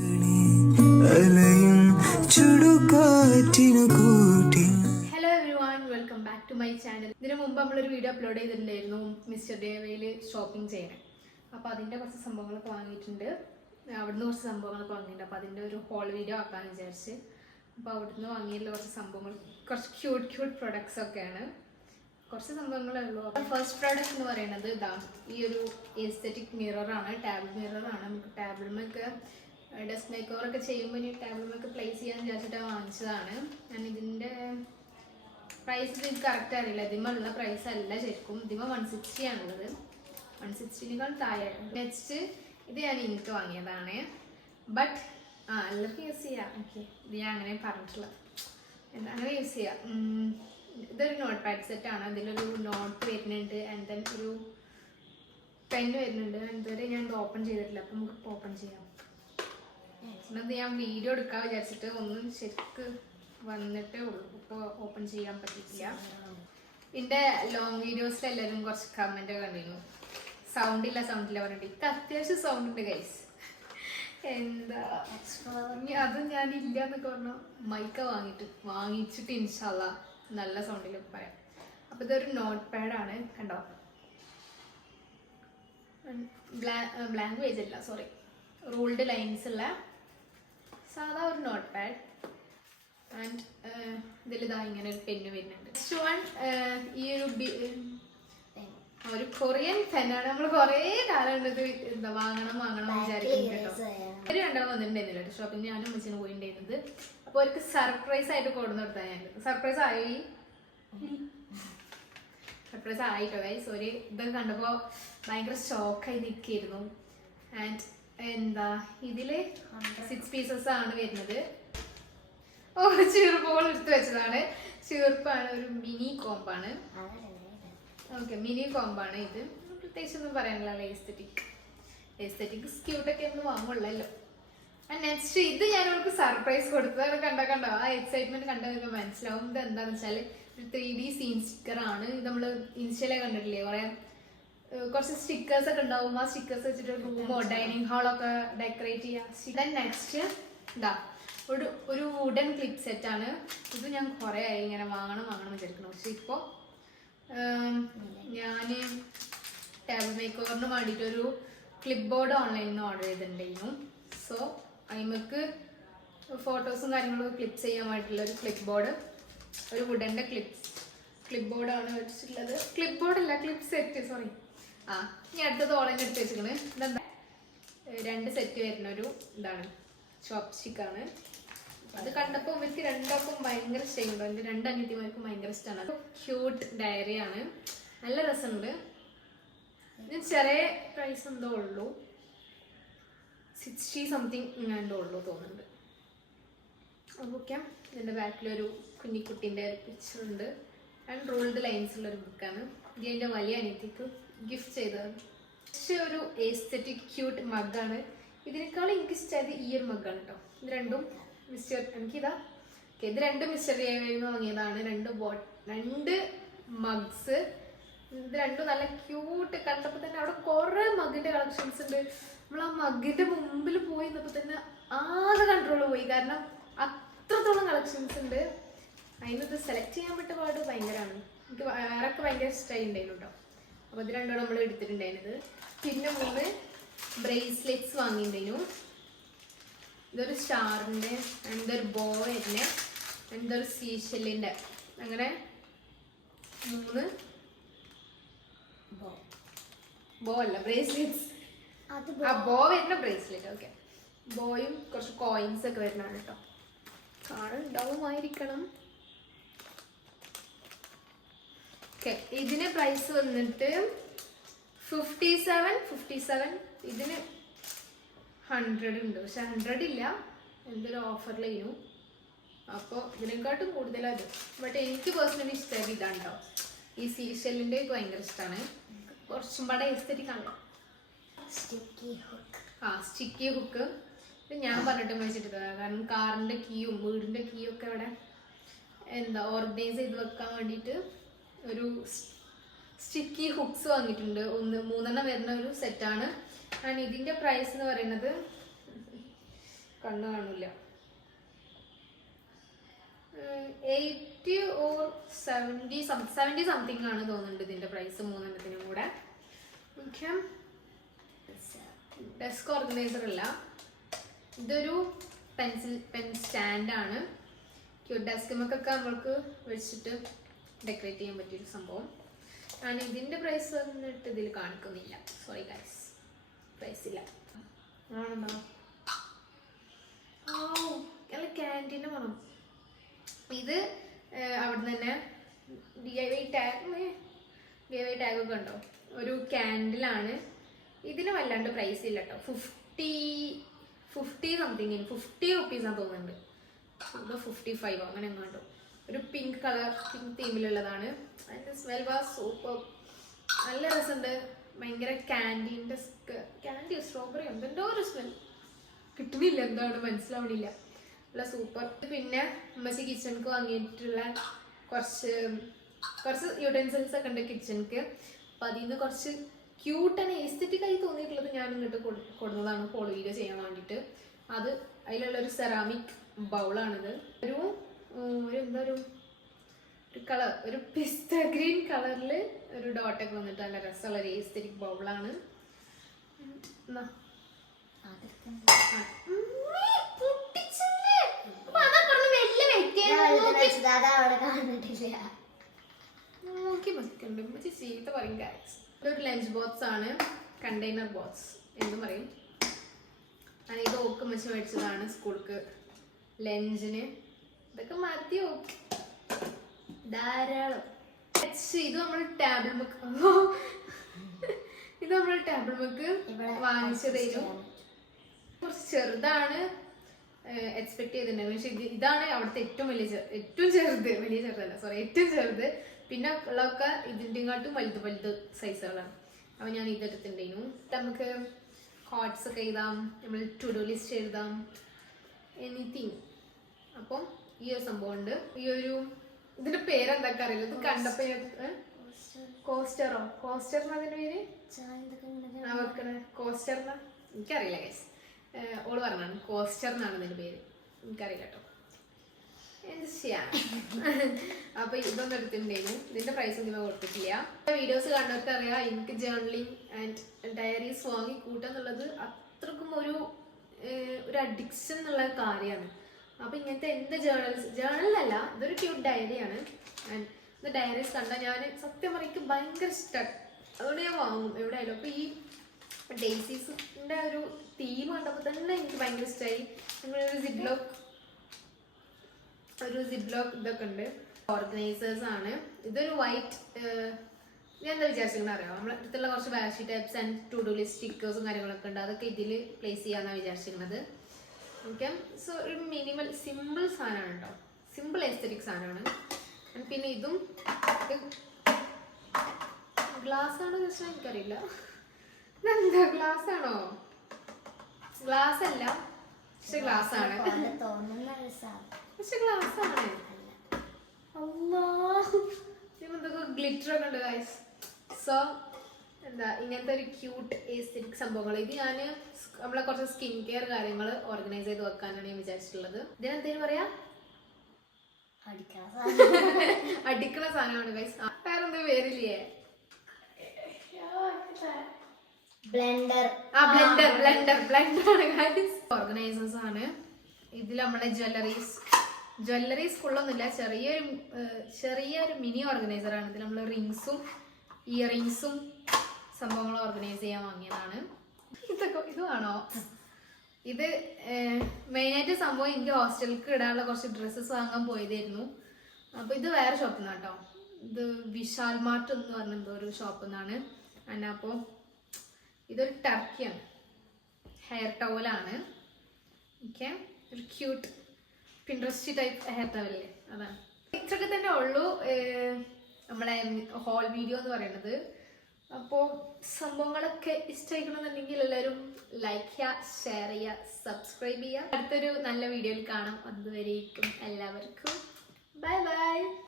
Hello everyone, welcome back to my channel. ഇതിനു മുമ്പ് നമ്മളൊരു വീഡിയോ അപ്ലോഡ് ചെയ്തിട്ടുണ്ടായിരുന്നു മിസ്റ്റർ ഡേവയിൽ ഷോപ്പിംഗ് ചെയ്യാൻ. അപ്പോൾ അതിൻ്റെ കുറച്ച് സംഭവങ്ങളൊക്കെ വാങ്ങിയിട്ടുണ്ട്. അവിടുന്ന് കുറച്ച് സംഭവങ്ങളൊക്കെ വാങ്ങിയിട്ടുണ്ട്. അപ്പോൾ അതിൻ്റെ ഒരു ഹോൾ വീഡിയോ ആക്കാമെന്ന് വിചാരിച്ച്. അപ്പോൾ അവിടുന്ന് വാങ്ങിയിട്ടുള്ള കുറച്ച് സംഭവങ്ങൾ, കുറച്ച് ക്യൂട്ട് പ്രൊഡക്ട്സ് ഒക്കെയാണ്. കുറച്ച് സംഭവങ്ങളേ ഉള്ളൂ. അപ്പോൾ ഫസ്റ്റ് പ്രോഡക്റ്റ് എന്ന് പറയുന്നത് ഇതാണ്. ഈ ഒരു എസ്തെറ്റിക് മിററാണ്, ടാബിൾ മിററാണ്. നമുക്ക് ടാബിളിമൊക്കെ ഡെസ്ക് മേക്ക് ഓവറൊക്കെ ചെയ്യുമ്പോൾ ഇനി ടാബിളിമൊക്കെ പ്ലേസ് ചെയ്യാൻ വിചാരിച്ചിട്ട് വാങ്ങിച്ചതാണ്. ഞാൻ ഇതിൻ്റെ പ്രൈസ് എനിക്ക് കറക്റ്റ് അറിയില്ല. ഇതിമുള്ള പ്രൈസ് അല്ല ശരിക്കും. ഇതിമ 160 ആണുള്ളത്. 160-നേക്കാൾ താഴെ. നെക്സ്റ്റ് ഇത് ഞാൻ എനിക്ക് വാങ്ങിയതാണ്. ബട്ട് എല്ലാവർക്കും യൂസ് ചെയ്യാം. ഓക്കെ, ഇത് ഞാൻ അങ്ങനെ പറഞ്ഞിട്ടുള്ളത്. അങ്ങനെ യൂസ് ചെയ്യാം. ഇതൊരു നോട്ട് പാഡ് സെറ്റാണ്. അതിലൊരു നോട്ട് വരുന്നുണ്ട്, ആൻഡ് ദെൻ ഒരു പെന്ന് വരുന്നുണ്ട്. ഇതുവരെ ഞാൻ ഇത് ഓപ്പൺ ചെയ്തിട്ടില്ല. അപ്പം നമുക്ക് ഓപ്പൺ ചെയ്യാം. അത് ഞാൻ വീഡിയോ എടുക്കാൻ വിചാരിച്ചിട്ട് ഒന്നും ശരിക്ക് വന്നിട്ടേ ഉള്ളൂ. ഇപ്പോൾ ഓപ്പൺ ചെയ്യാൻ പറ്റിയിട്ടില്ല. എൻ്റെ ലോങ് വീഡിയോസിൽ എല്ലാവരും കുറച്ച് കമൻറ്റ് കണ്ടിരുന്നു, സൗണ്ടില്ല പറഞ്ഞിട്ട്. എനിക്ക് അത്യാവശ്യം സൗണ്ട് ഉണ്ട് ഗൈസ്. എന്താ അത് ഞാനില്ല എന്നൊക്കെ പറഞ്ഞു മൈക്ക വാങ്ങിച്ചിട്ട് ഇൻഷാല്ല നല്ല സൗണ്ടിൽ പറയാം. അപ്പോൾ ഇതൊരു നോട്ട് പാഡാണ്, കണ്ടോ. ബ്ലാങ്ക് പേജ് അല്ല, സോറി, റൂൾഡ് ലൈൻസ് ഉള്ള സാധാ ഒരു നോട്ട് പാഡ്. ആൻഡ് ഇതിലിതാ ഇങ്ങനെ ഒരു പെന്ന് വരുന്നുണ്ട്. നെക്സ്റ്റ് വൺ ഈ ഒരു കൊറിയൻ പെന്നാണ്. നമ്മൾ കുറേ കാലം ഉണ്ട് എന്താ വാങ്ങണം വിചാരിക്കുന്നു കേട്ടോ. ഒരു രണ്ടാമത് വന്നിട്ടുണ്ടായിരുന്നില്ല കേട്ടോ ഷോപ്പിൽ. ഞാനും അമ്മച്ചിന് പോയിട്ടുണ്ടായിരുന്നത്. അപ്പോൾ അവർക്ക് സർപ്രൈസ് ആയിട്ട് കൊടുന്നു കൊടുത്താൽ ഞാൻ സർപ്രൈസ് ആയിട്ടോ ഗൈസ്. ഒരു ഇതൊക്കെ കണ്ടപ്പോൾ ഭയങ്കര ഷോക്കായി നിൽക്കായിരുന്നു. ആൻഡ് എന്താ ഇതില് 6 പീസസ് ആണ് വരുന്നത്. ചീർപ്പുകൾ എടുത്ത് വെച്ചതാണ്. ചീർപ്പാണ്, ഒരു മിനി കോമ്പാണ്. ഓക്കെ, മിനി കോമ്പാണ് ഇത്. പ്രത്യേകിച്ച് ഒന്നും പറയാനില്ല. എസ്തെറ്റിക് ക്യൂട്ടൊക്കെ ഒന്ന് വാങ്ങുള്ളല്ലോ. നെക്സ്റ്റ് ഇത് ഞാൻ അവർക്ക് സർപ്രൈസ് കൊടുത്തത്. കണ്ടോ ആ എക്സൈറ്റ്മെന്റ് കണ്ടതൊക്കെ മനസ്സിലാവും. ഇത് എന്താണെന്ന് വെച്ചാൽ ഒരു 3D സീൻ സ്റ്റിക്കർ ആണ്. ഇത് നമ്മൾ ഇൻസ്റ്റയിലെ കണ്ടിട്ടില്ലേ, കുറച്ച് സ്റ്റിക്കേഴ്സ് ഒക്കെ ഉണ്ടാവും. ആ സ്റ്റിക്കേഴ്സ് വെച്ചിട്ട് റൂമോ ഡൈനിങ് ഹാളൊക്കെ ഡെക്കറേറ്റ് ചെയ്യാം. നെക്സ്റ്റ് ഇതാ ഒരു വുഡൻ ക്ലിപ്പ് സെറ്റാണ്. ഇത് ഞാൻ കുറേ ആയി ഇങ്ങനെ വാങ്ങണം വിചാരിക്കണം. പക്ഷെ ഇപ്പോൾ ഞാൻ ടാബിൾ മേക്ക് ഓവറിന് വേണ്ടിയിട്ടൊരു ക്ലിപ്പ് ബോർഡ് ഓൺലൈനിൽ നിന്ന് ഓർഡർ ചെയ്തിട്ടുണ്ടായിരുന്നു. സോ അതിമക്ക് ഫോട്ടോസും കാര്യങ്ങളൊക്കെ ക്ലിപ്പ് ചെയ്യാൻ വേണ്ടിയിട്ടുള്ള ഒരു ക്ലിപ്പ് ബോർഡ്, ഒരു വുഡൻ്റെ ക്ലിപ്പ് ബോർഡാണ് വെച്ചിട്ടുള്ളത്. ക്ലിപ്പ് ബോർഡല്ല, ക്ലിപ്പ് സെറ്റ്, സോറി. ഇനി അടുത്തത് ഓൺലൈൻ എടുത്ത് വെച്ചിരിക്കണ്. ഇതെന്താ 2 സെറ്റ് വരുന്ന ഒരു ഇതാണ്, ചോപ്പ് സ്റ്റിക്കാണ്. അത് കണ്ടപ്പോൾ ഇവർക്ക് രണ്ടാൾക്കും ഭയങ്കര ഇഷ്ടമുണ്ടോ. എൻ്റെ 2 അനിയത്തിമാർക്കും ഭയങ്കര ഇഷ്ടമാണ്. ക്യൂട്ട് ഡയറിയാണ്, നല്ല രസമുണ്ട്. ഇതിന് ചെറിയ പ്രൈസ് എന്തോ ഉള്ളൂ, 60 സംതിങ് എന്തോ ഉള്ളൂ തോന്നുന്നുണ്ട്. ഓക്കെ, ഇതിൻ്റെ ബാക്കിലൊരു കുഞ്ഞിക്കുട്ടീൻ്റെ പിക്ചർ ഉണ്ട്. ആൻഡ് റൂൾഡ് ലൈൻസ് ഉള്ളൊരു ബുക്കാണ്. ഇത് എൻ്റെ വലിയ അനിയത്തിക്ക് ഗിഫ്റ്റ് ചെയ്തത്. പക്ഷേ ഒരു എസ്തെറ്റിക് ക്യൂട്ട് മഗ്ഗാണ്. ഇതിനേക്കാളും എനിക്ക് ഇഷ്ടമായത് ഈ ഒരു മഗ്ഗാണ് കേട്ടോ. ഇത് രണ്ടും എനിക്കിതാ ഇത് രണ്ടും മിസ്റ്റർ ഡേവയിൽ വാങ്ങിയതാണ്. 2 മഗ്സ്. ഇത് രണ്ടും നല്ല ക്യൂട്ട്. കണ്ടപ്പോൾ തന്നെ അവിടെ കുറേ മഗ്ഗിൻ്റെ കളക്ഷൻസ് ഉണ്ട്. നമ്മൾ ആ മഗ്ഗിൻ്റെ മുമ്പിൽ പോയി നിന്നപ്പോൾ തന്നെ ആകെ കൺട്രോൾ പോയി. കാരണം അത്രത്തോളം കളക്ഷൻസ് ഉണ്ട്. അതിനത് സെലക്ട് ചെയ്യാൻ പറ്റ പാട് ഭയങ്കരമാണ്. എനിക്ക് വേറൊക്കെ ഭയങ്കര ഇഷ്ടമായി ഉണ്ടായിരുന്നു കേട്ടോ. അപ്പോൾ ഇത് രണ്ടും നമ്മൾ എടുത്തിട്ടുണ്ടായിരുന്നത്. പിന്നെ 3 ബ്രേസ്ലെറ്റ്സ് വാങ്ങിയിട്ടുണ്ടായിരുന്നു. ഇതൊരു സ്റ്റാറിൻ്റെ, എന്തൊരു ബോ വരുന്നത്, എന്തൊരു സീഷെല്ലിൻ്റെ, അങ്ങനെ 3 ബോ അല്ല ബ്രേസ്ലെറ്റ്സ്. ആ ബോ വരുന്ന ബ്രേസ്ലെറ്റ്. ഓക്കെ, ബോയും കുറച്ച് കോയിൻസ് ഒക്കെ വരുന്നതാണ് കേട്ടോ. കാണുണ്ടാവുമായിരിക്കണം. ഓക്കെ, ഇതിന് പ്രൈസ് വന്നിട്ട് 57. ഇതിന് 100 ഉണ്ട്, പക്ഷെ 100 ഇല്ല, എന്തൊരു ഓഫറിലായിരുന്നു. അപ്പോൾ ഇതിനെക്കാട്ടും കൂടുതലത്. ബട്ട് എനിക്ക് പേഴ്സണലി ഇഷ്ടമായത് ഇതാണ് കേട്ടോ. ഈ സീഷെല്ലിൻ്റെ ഒക്കെ ഭയങ്കര ഇഷ്ടമാണ്. കുറച്ചും പാടെ എസ്തെറ്റിക് ആണല്ലോ. Sticky hook. ഇത് ഞാൻ പറഞ്ഞിട്ട് വെച്ചിട്ട്, കാരണം കാറിൻ്റെ കീയും വീടിൻ്റെ കീയും ഒക്കെ അവിടെ എന്താ ഓർഗനൈസ് ചെയ്ത് വെക്കാൻ വേണ്ടിയിട്ട് ഒരു സ്റ്റിക്കി ഹുക്സ് വാങ്ങിയിട്ടുണ്ട്. 3 വരുന്ന ഒരു സെറ്റാണ്. ആൻഡ് ഇതിൻ്റെ പ്രൈസ് എന്ന് പറയുന്നത് കണ്ണ് കാണില്ല. 80 or 70 സംതിങ് ആണ് തോന്നുന്നുണ്ട് ഇതിന്റെ പ്രൈസ്, 3 കൂടെ. ഡെസ്ക് ഓർഗനൈസർ അല്ല, ഇതൊരു പെൻ സ്റ്റാൻഡ് ആണ്. ഡെസ്കുമൊക്കെ നമ്മൾക്ക് വെച്ചിട്ട് ഡെക്കറേറ്റ് ചെയ്യാൻ പറ്റിയൊരു സംഭവം. ഞാൻ ഇതിന്റെ പ്രൈസ് വന്നിട്ട് ഇതിൽ കാണിക്കുന്നില്ല, സോറി ഗൈസ്, പ്രൈസ് ഇല്ല. ആണെന്നോ നല്ല ക്യാൻറ്റീൻ്റെ വേണം. ഇത് അവിടെ തന്നെ DIY ടാഗൊക്കെ ഉണ്ടോ, ഒരു ക്യാൻഡിലാണ്. ഇതിന് വല്ലാണ്ട് പ്രൈസ് ഇല്ല കേട്ടോ, 50 സംതിങ്, 50 റുപ്പീസാണ് തോന്നുന്നുണ്ട്. ഇത് 55 അങ്ങനെ എങ്ങാണ്ടോ. ഒരു പിങ്ക് തീമിലുള്ളതാണ്. അതിൻ്റെ സ്മെൽ വാസ് സൂപ്പർ, നല്ല രസമുണ്ട്. ഭയങ്കര ക്യാൻഡി സ്ട്രോബെറി എന്തെന്തോ ഒരു സ്മെൽ കിട്ടുന്നില്ല, എന്താണ് മനസ്സിലാവണില്ല. നല്ല സൂപ്പർ. പിന്നെ അമ്മച്ചി കിച്ചണിക്ക് വാങ്ങിയിട്ടുള്ള കുറച്ച് യൂട്ടൻസിൽസ് ഒക്കെ ഉണ്ട് കിച്ചണിക്ക്. അപ്പം അതിൽ നിന്ന് കുറച്ച് ക്യൂട്ട് ആൻഡ് എസ്തെറ്റിക് ആയി തോന്നിയിട്ടുള്ളത് ഞാൻ ഇങ്ങോട്ട് കൊടുന്നതാണ് ഫോളോ വീഡിയോ ചെയ്യാൻ വേണ്ടിയിട്ട്. അതിലുള്ളൊരു സെറാമിക് ബൗളാണിത്. ഒരു കളർ, ഒരു പിസ്ത ഗ്രീൻ കളറിൽ ഒരു ഡോട്ടൊക്കെ വന്നിട്ട് നല്ല രസമുള്ള ഒരു എസ്തെറ്റിക് ബൗളാണ്. ചീത്ത പറയും. ഇതൊരു ലഞ്ച് ബോക്സ് ആണ്, കണ്ടെയ്നർ ബോക്സ് എന്ന് പറയും. ഇത് ഓക്ക് വെച്ച് മേടിച്ചതാണ് സ്കൂൾക്ക് ലഞ്ചിന്. ഇതൊക്കെ മതിയോ ധാരാളം. ഇത് നമ്മൾ ടേബിൾ ബുക്ക് വാങ്ങിച്ചതായിരുന്നു. കുറച്ച് ചെറുതാണ് എക്സ്പെക്ട് ചെയ്തിട്ടുണ്ടായിരുന്നു, പക്ഷെ ഇതാണ് അവിടുത്തെ ഏറ്റവും ചെറുത്. വലിയ ചെറുതല്ല, സോറി, ഏറ്റവും ചെറുത്. പിന്നെ ഉള്ളതൊക്കെ ഇതിൻ്റെങ്ങാട്ടും വലുത് സൈസുകളാണ്. അപ്പോൾ ഞാൻ ഇതെടുത്തിട്ടുണ്ടായിരുന്നു. നമുക്ക് കോഡ്സ് ഒക്കെ എഴുതാം, നമ്മൾ ടു ഡു ലിസ്റ്റ് എഴുതാം, എനിത്തിങ്. അപ്പം ഈ ഒരു സംഭവം ഉണ്ട്. ഇതിന്റെ പേരെന്തൊക്കെ അറിയില്ല, ഇത് കണ്ടപ്പോ കോസ്റ്റർ അതിന്റെ പേര് കോസ്റ്റർ എനിക്കറിയില്ല ഗൈസ്, ഓള് പറഞ്ഞാണ് കോസ്റ്റർ എന്നാണ് ഇതിന്റെ പേര്, എനിക്കറിയില്ല കേട്ടോ. അപ്പൊ ഇതൊന്നും എടുത്തിട്ടുണ്ടായിരുന്നു. ഇതിന്റെ പ്രൈസ് ഒന്നും കൊടുത്തിട്ടില്ല. വീഡിയോസ് കണ്ടവർക്ക് അറിയാം, എനിക്ക് ജേർണലിങ് ആൻഡ് ഡയറീസ് വാങ്ങി കൂട്ടാന്നുള്ളത് അത്രക്കും ഒരു അഡിക്ഷൻ എന്നുള്ള കാര്യമാണ്. അപ്പൊ ഇങ്ങനത്തെ എന്ത് ജേർണലല്ല, ഇതൊരു ക്യൂട്ട് ഡയറിയാണ്. ആൻഡ് ഇത് ഡയറീസ് കണ്ടാൽ ഞാൻ സത്യം പറയും ഭയങ്കര ഇഷ്ടമാണ്, അതുകൊണ്ട് ഞാൻ വാങ്ങും എവിടെയായാലും. അപ്പൊ ഈ ഡെയ്സീസിന്റെ ഒരു തീം കണ്ടപ്പോൾ തന്നെ എനിക്ക് ഭയങ്കര ഇഷ്ടമായി. നിങ്ങളൊരു സിബ്ലോക്ക് ഇതൊക്കെ ഉണ്ട്. ഓർഗനൈസേഴ്സ് ആണ്. ഇതൊരു വൈറ്റ്, ഞാൻ എന്താ വിചാരിച്ചിരിക്കുന്നത് അറിയാം, നമ്മളെ അടുത്തുള്ള കുറച്ച് washi tapes and to do list സ്റ്റിക്കേഴ്സും കാര്യങ്ങളൊക്കെ ഉണ്ട്, അതൊക്കെ ഇതിൽ പ്ലേസ് ചെയ്യാന്നാണ് വിചാരിച്ചിരുന്നത്. ഓക്കെ, സോ ഒരു മിനിമൽ സിമ്പിൾ സാധനമാണ് കേട്ടോ, സിമ്പിൾ എസ്തെറ്റിക് സാധനമാണ്. പിന്നെ ഇതും ഗ്ലാസ് ആണോ ചോദിച്ചാൽ എനിക്കറിയില്ല, ഇതെന്താ ഗ്ലാസ് ആണോ? ഗ്ലാസ് അല്ല, പക്ഷെ ഗ്ലാസ് ആണ്, പക്ഷെ ഗ്ലാസ് ആണ്. എന്തൊക്കെ ഗ്ലിറ്റർ ഒക്കെ ഉണ്ട് ഗൈസ്. സോ എന്താ ഇങ്ങനത്തെ ഒരു ക്യൂട്ട് എസ്തെറ്റിക് സംഭവങ്ങൾ. ഇത് ഞാൻ നമ്മളെ കുറച്ച് സ്കിൻ കെയർ കാര്യങ്ങൾ ഓർഗനൈസ് ചെയ്ത് വെക്കാനാണ് ഞാൻ വിചാരിച്ചിട്ടുള്ളത്. ഇതിനെന്തേലും പറയാ, അടിക്കണ സാധനമാണ് ഗൈസ്. വേറെന്താ പേരില്ലേ, ബ്ലെൻഡർ ആണ് ഗൈസ്. ഓർഗനൈസേഴ്സ് ആണ്. ഇതിൽ നമ്മളെ ജ്വല്ലറീസ് ഫുള്ളൊന്നുമില്ല, ചെറിയൊരു മിനി ഓർഗനൈസർ ആണ്. ഇതിൽ നമ്മൾ റിങ്സും ഇയറിങ്സും സംഭവങ്ങൾ ഓർഗനൈസ് ചെയ്യാൻ വാങ്ങിയതാണ്. ഇത് വേണോ? ഇത് മെയിനായിട്ട് സംഭവം എനിക്ക് ഹോസ്റ്റലിലേക്ക് ഇടാനുള്ള കുറച്ച് ഡ്രസ്സസ് വാങ്ങാൻ പോയതായിരുന്നു. അപ്പോൾ ഇത് വേറെ ഷോപ്പിൽ നിന്നാണ് കേട്ടോ, ഇത് വിശാൽ മാർട്ട് എന്ന് പറഞ്ഞ എന്തോ ഒരു ഷോപ്പിൽ നിന്നാണ്. അപ്പോൾ ഇതൊരു ടർക്കിയാണ്, ഹെയർ ടവലാണ്. ഓക്കെ, ഒരു ക്യൂട്ട് പിൻട്രസ്റ്റ് ടൈപ്പ് ഹെയർ ടവലല്ലേ, അതാണ്. ഇത്രയൊക്കെ തന്നെ ഉള്ളൂ നമ്മളെ ഹോൾ വീഡിയോ എന്ന് പറയുന്നത്. അപ്പോൾ സംഭവങ്ങളൊക്കെ ഇഷ്ടമായിക്കണമെന്നുണ്ടെങ്കിൽ എല്ലാവരും ലൈക്ക് ചെയ്യുക, ഷെയർ ചെയ്യുക, സബ്സ്ക്രൈബ് ചെയ്യുക. അടുത്തൊരു നല്ല വീഡിയോയിൽ കാണാം. അതുവരേക്കും എല്ലാവർക്കും ബൈ ബൈ.